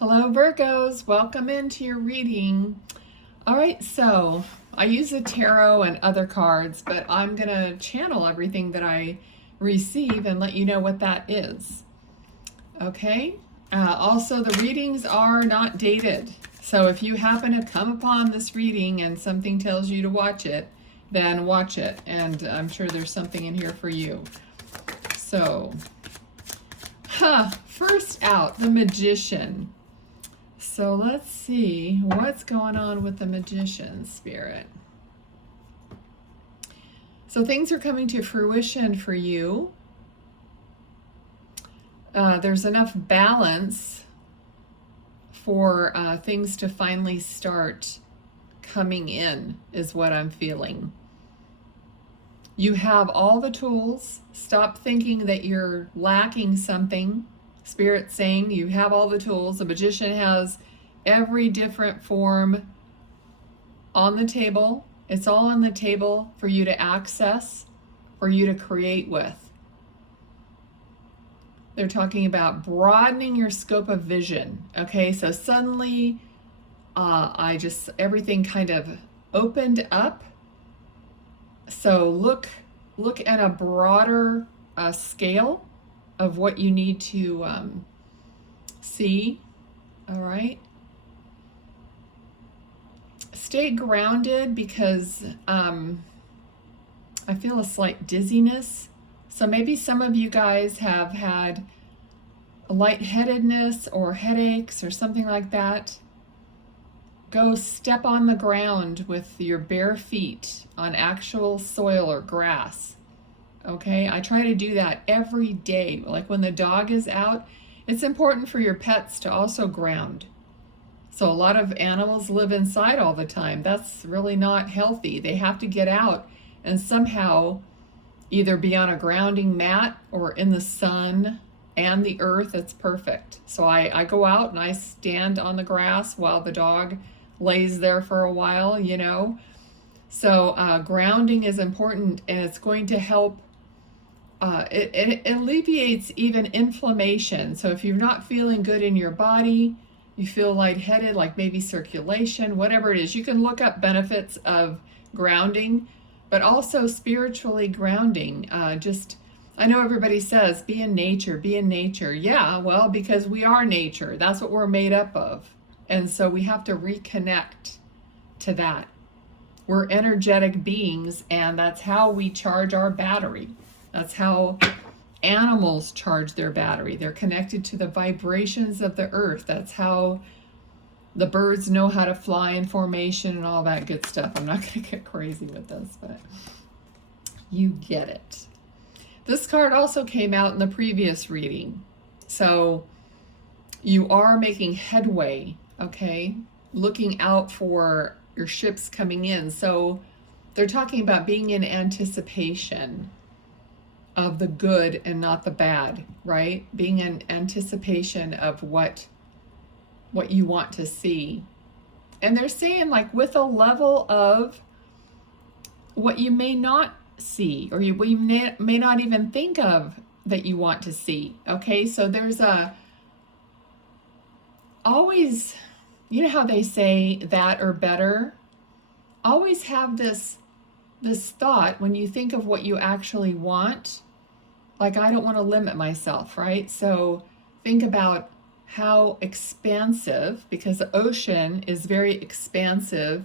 Hello Virgos, welcome into your reading. All right, so I use the tarot and other cards, but I'm going to channel everything that I receive and let you know what that is. Okay, also the readings are not dated. So if you happen to come upon this reading and something tells you to watch it, then watch it. And I'm sure there's something in here for you. So, first out, the Magician. So let's see what's going on with the Magician spirit. So things are coming to fruition for you. There's enough balance for things to finally start coming in, is what I'm feeling. You have all the tools. Stop thinking that you're lacking something. Spirit saying you have all the tools. The Magician has every different form on the table. It's all on the table for you to access, for you to create with. They're talking about broadening your scope of vision. Okay, so suddenly everything kind of opened up. So look at a broader scale of what you need to see. All right. Stay grounded because I feel a slight dizziness. So maybe some of you guys have had lightheadedness or headaches or something like that. Go step on the ground with your bare feet on actual soil or grass. Okay, I try to do that every day. Like when the dog is out, it's important for your pets to also ground. So a lot of animals live inside all the time. That's really not healthy. They have to get out and somehow either be on a grounding mat or in the sun and the earth. It's perfect. So I go out and I stand on the grass while the dog lays there for a while, you know. So grounding is important, and it's going to help. It alleviates even inflammation. So if you're not feeling good in your body, you feel lightheaded, like maybe circulation, whatever it is, you can look up benefits of grounding, but also spiritually grounding. I know everybody says, be in nature, be in nature. Yeah, well, because we are nature. That's what we're made up of. And so we have to reconnect to that. We're energetic beings, and that's how we charge our battery. That's how animals charge their battery. They're connected to the vibrations of the earth. That's how the birds know how to fly in formation and all that good stuff. I'm not going to get crazy with this, but you get it. This card also came out in the previous reading. So you are making headway, okay? Looking out for your ships coming in. So they're talking about being in anticipation of the good and not the bad, right? Being in anticipation of what you want to see. And they're saying, like, with a level of what you may not see, or you may not even think of that you want to see. Okay, so there's always, you know how they say that or better? Always have this thought when you think of what you actually want. Like, I don't want to limit myself, right? So think about how expansive, because the ocean is very expansive,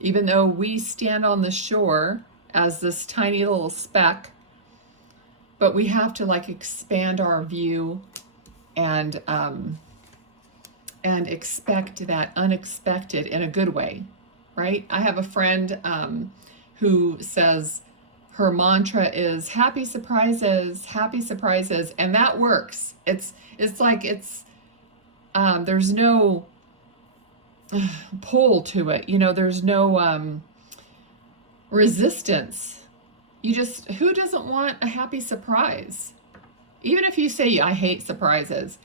even though we stand on the shore as this tiny little speck, but we have to like expand our view and expect that unexpected in a good way, right? I have a friend who says her mantra is happy surprises, and that works. It's like there's no pull to it, you know, there's no resistance. Who doesn't want a happy surprise? Even if you say, I hate surprises,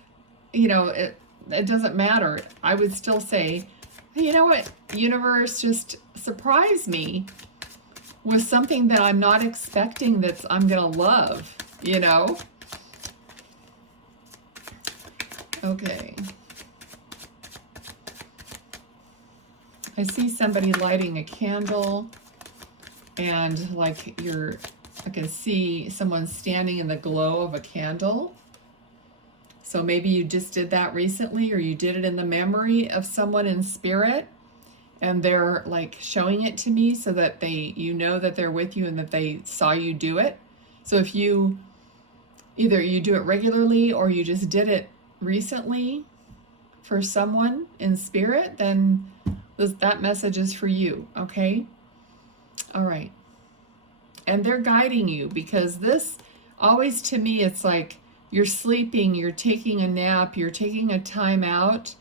you know, it doesn't matter. I would still say, you know what, universe, just surprise me with something that I'm not expecting that I'm gonna love, you know? Okay. I see somebody lighting a candle, and like I can see someone standing in the glow of a candle. So maybe you just did that recently, or you did it in the memory of someone in spirit, and they're like showing it to me so that you know that they're with you and that they saw you do it. So if you either you do it regularly or you just did it recently for someone in spirit, then that message is for you, okay? All right. And they're guiding you, because this always, to me, it's like you're sleeping, you're taking a nap, you're taking a time out.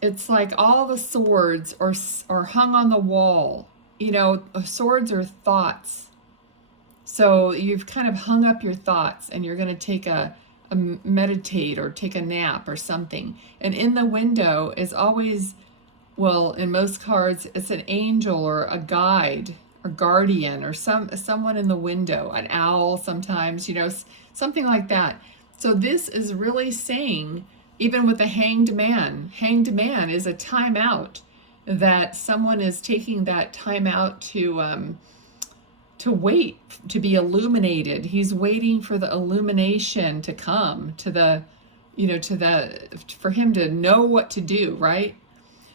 It's like all the swords are hung on the wall. You know, swords are thoughts. So you've kind of hung up your thoughts, and you're going to take a meditate or take a nap or something. And in the window is always, well, in most cards, it's an angel or a guide or guardian or someone in the window, an owl sometimes, you know, something like that. So this is really saying, even with the hanged man is a time out, that someone is taking that time out to wait, to be illuminated. He's waiting for the illumination to come, for him to know what to do, right?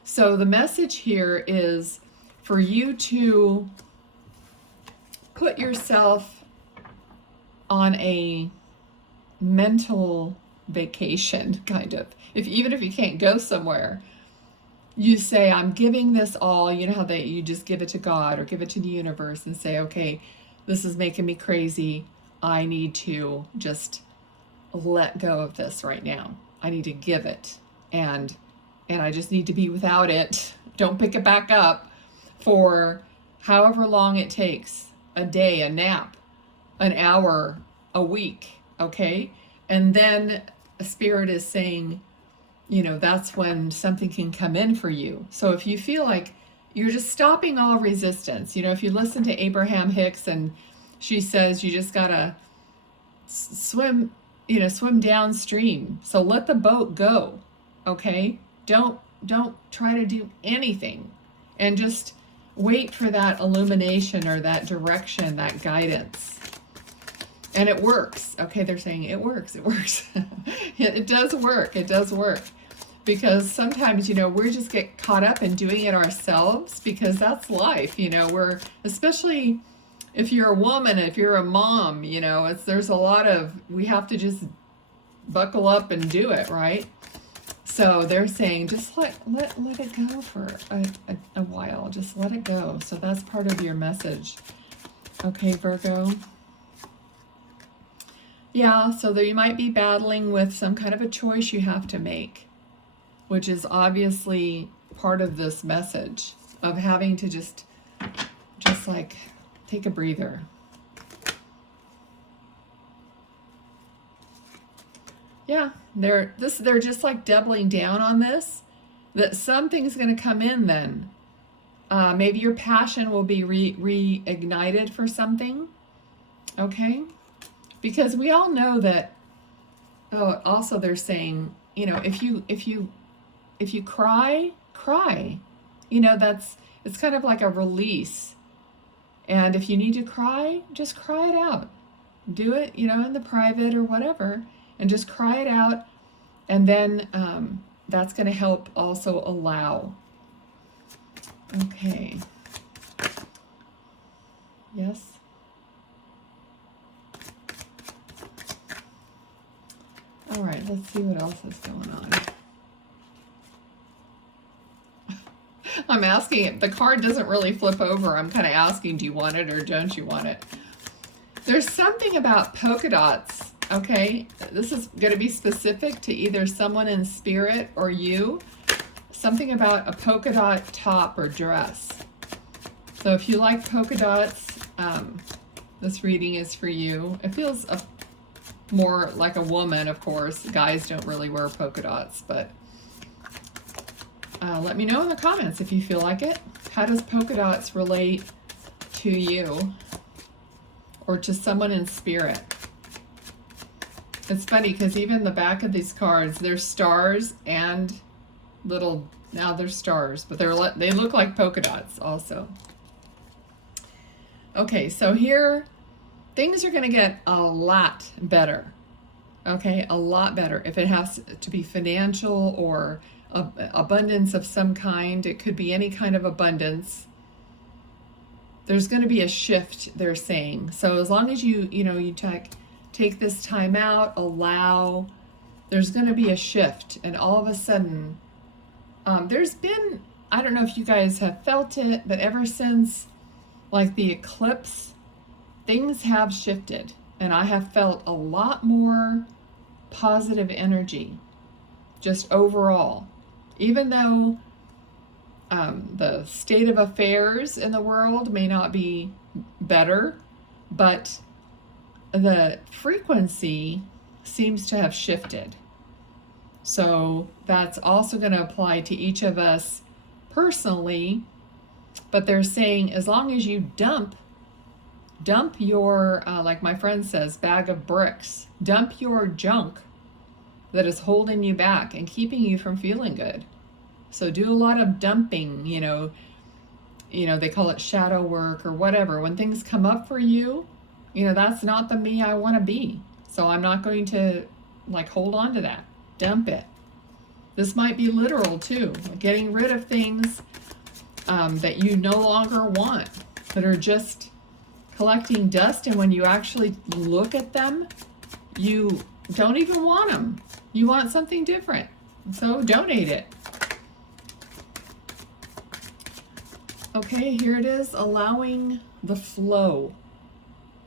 So the message here is for you to put yourself on a mental vacation, kind of. Even if you can't go somewhere, you say, I'm giving this all. You know how you just give it to God or give it to the universe and say, okay, this is making me crazy. I need to just let go of this right now. I need to give it. And I just need to be without it. Don't pick it back up for however long it takes. A day, a nap, an hour, a week, okay? And then a spirit is saying, you know, that's when something can come in for you. So if you feel like you're just stopping all resistance, you know, if you listen to Abraham Hicks and she says you just gotta swim downstream. So let the boat go, okay? Don't try to do anything, and just wait for that illumination or that direction, that guidance. And it works. Okay, they're saying it works. It does work. Because sometimes, you know, we just get caught up in doing it ourselves, because that's life, you know. Especially if you're a woman, if you're a mom, you know, there's a lot of, we have to just buckle up and do it, right? So they're saying, just let it go for a while. Just let it go. So that's part of your message. Okay, Virgo. Yeah, so you might be battling with some kind of a choice you have to make, which is obviously part of this message of having to just like take a breather. Yeah, they're just like doubling down on this, that something's going to come in then. Maybe your passion will be reignited for something, okay? Because we all know that, also they're saying, you know, if you cry, you know, it's kind of like a release. And if you need to cry, just cry it out. Do it, you know, in the private or whatever, and just cry it out. And then that's going to help also allow. Okay. Yes. All right, let's see what else is going on. I'm asking, the card doesn't really flip over. I'm kind of asking, do you want it or don't you want it? There's something about polka dots, okay? This is going to be specific to either someone in spirit or you. Something about a polka dot top or dress. So if you like polka dots, this reading is for you. It feels more like a woman, of course. Guys don't really wear polka dots, but let me know in the comments if you feel like it. How does polka dots relate to you or to someone in spirit? It's funny because even the back of these cards, there's stars and little, now they're stars, but they look like polka dots also. Okay, so here, things are going to get a lot better. Okay, a lot better. If it has to be financial or abundance of some kind, it could be any kind of abundance. There's going to be a shift, they're saying. So as long as you take this time out, allow, there's going to be a shift. And all of a sudden, there's been, I don't know if you guys have felt it, but ever since like the eclipse, things have shifted. And I have felt a lot more positive energy, just overall. Even though the state of affairs in the world may not be better, but the frequency seems to have shifted. So that's also going to apply to each of us personally. But they're saying as long as you dump your, like my friend says, bag of bricks, dump your junk that is holding you back and keeping you from feeling good. So do a lot of dumping, they call it shadow work or whatever. When things come up for you, that's not the me I want to be. So I'm not going to hold on to that. Dump it. This might be literal too, getting rid of things that you no longer want, that are just collecting dust, and when you actually look at them, you don't even want them. You want something different. So donate it. Okay, here it is, allowing the flow,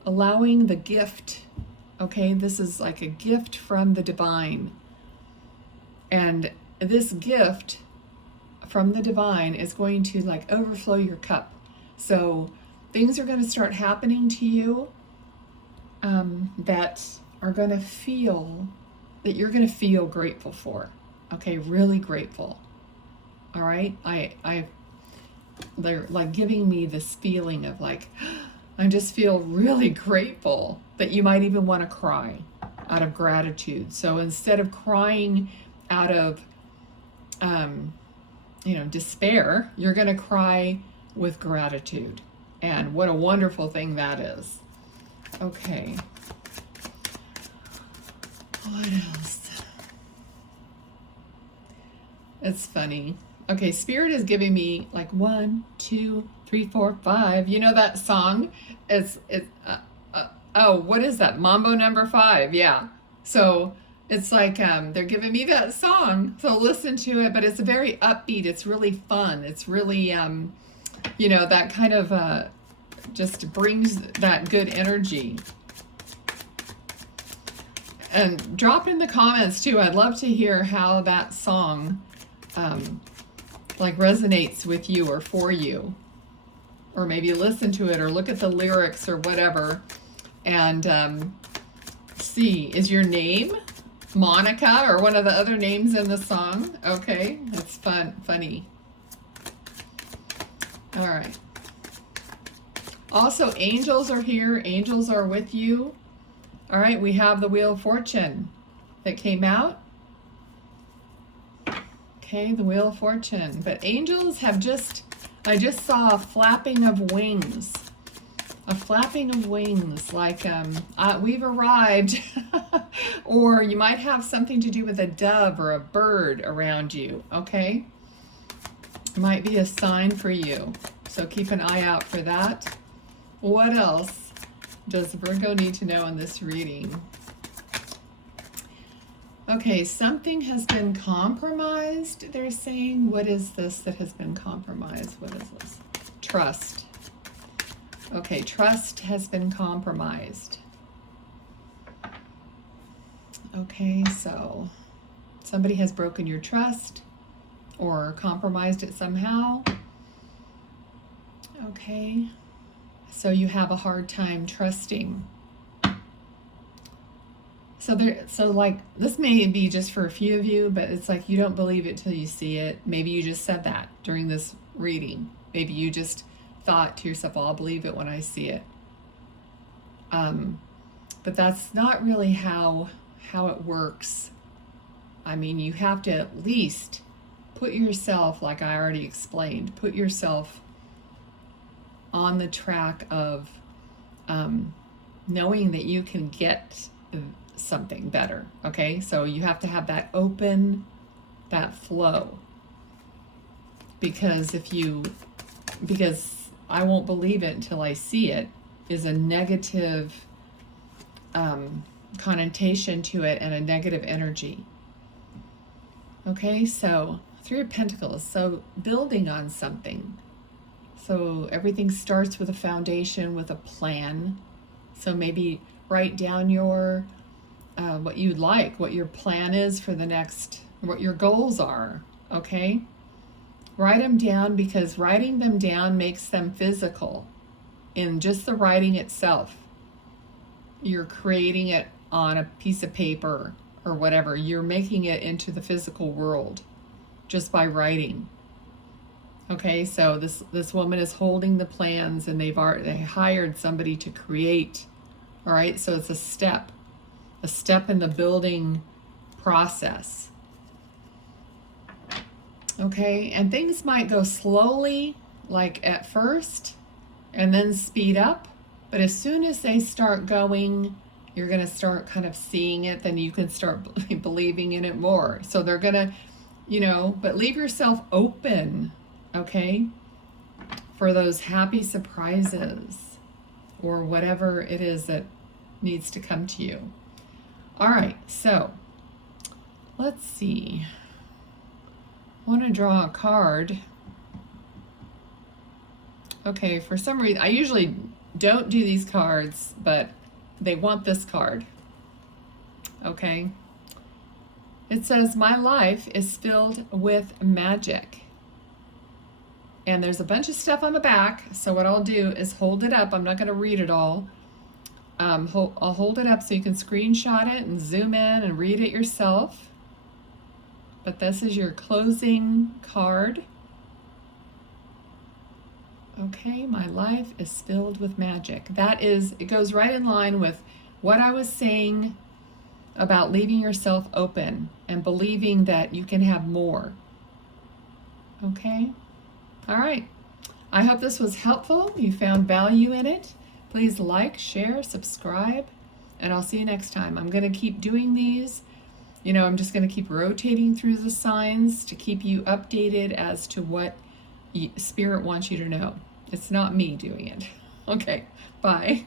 allowing the gift. Okay, this is like a gift from the divine. And this gift from the divine is going to overflow your cup. So things are going to start happening to you that are going to feel, that you're going to feel grateful for. Okay, really grateful. All right, they're giving me this feeling of I just feel really grateful, that you might even want to cry out of gratitude. So instead of crying out of despair, you're going to cry with gratitude. And what a wonderful thing that is. Okay. What else? It's funny. Okay, Spirit is giving me 1, 2, 3, 4, 5. You know that song? Oh, what is that? Mambo number 5. Yeah. So it's they're giving me that song. So listen to it, but it's very upbeat. It's really fun. It's really, that kind of just brings that good energy. And drop in the comments too. I'd love to hear how that song resonates with you or for you, or maybe listen to it or look at the lyrics or whatever, and see, is your name Monica or one of the other names in the song? Okay, that's funny. All right. Also, angels are here. Angels are with you. All right, we have the Wheel of Fortune that came out. Okay, the Wheel of Fortune. But angels have I just saw a flapping of wings. A flapping of wings, we've arrived. Or you might have something to do with a dove or a bird around you, okay? It might be a sign for you. So keep an eye out for that. What else does Virgo need to know in this reading? Okay, something has been compromised, they're saying. What is this that has been compromised? What is this? Trust. Okay, trust has been compromised. Okay, so somebody has broken your trust or compromised it somehow. Okay, so you have a hard time trusting. So this may be just for a few of you, but it's you don't believe it till you see it. Maybe you just said that during this reading. Maybe you just thought to yourself, well, I'll believe it when I see it. But that's not really how it works. I mean, you have to at least put yourself, like I already explained, put yourself on the track of knowing that you can get something better. Okay, so you have to have that open, that flow, because because I won't believe it until I see it is a negative connotation to it and a negative energy. Okay, so Three of Pentacles, so building on something. So everything starts with a foundation, with a plan. So maybe write down your what you'd like, what your plan is for the next, what your goals are. Okay, write them down, because writing them down makes them physical. In just the writing itself, you're creating it on a piece of paper or whatever. You're making it into the physical world just by writing. Okay, so this woman is holding the plans, and they hired somebody to create. All right, so it's a step in the building process. Okay, and things might go slowly, like at first, and then speed up. But as soon as they start going, you're going to start kind of seeing it, then you can start believing in it more. So they're going to, but leave yourself open, okay, for those happy surprises or whatever it is that needs to come to you. All right, so let's see. I want to draw a card. Okay, for some reason, I usually don't do these cards, but they want this card. Okay. It says, my life is filled with magic. And there's a bunch of stuff on the back, so what I'll do is hold it up. I'm not going to read it all. I'll hold it up so you can screenshot it and zoom in and read it yourself. But this is your closing card. Okay, my life is filled with magic. It goes right in line with what I was saying about leaving yourself open and believing that you can have more. Okay? All right. I hope this was helpful. You found value in it. Please like, share, subscribe, and I'll see you next time. I'm going to keep doing these. I'm just going to keep rotating through the signs to keep you updated as to what Spirit wants you to know. It's not me doing it. Okay, bye.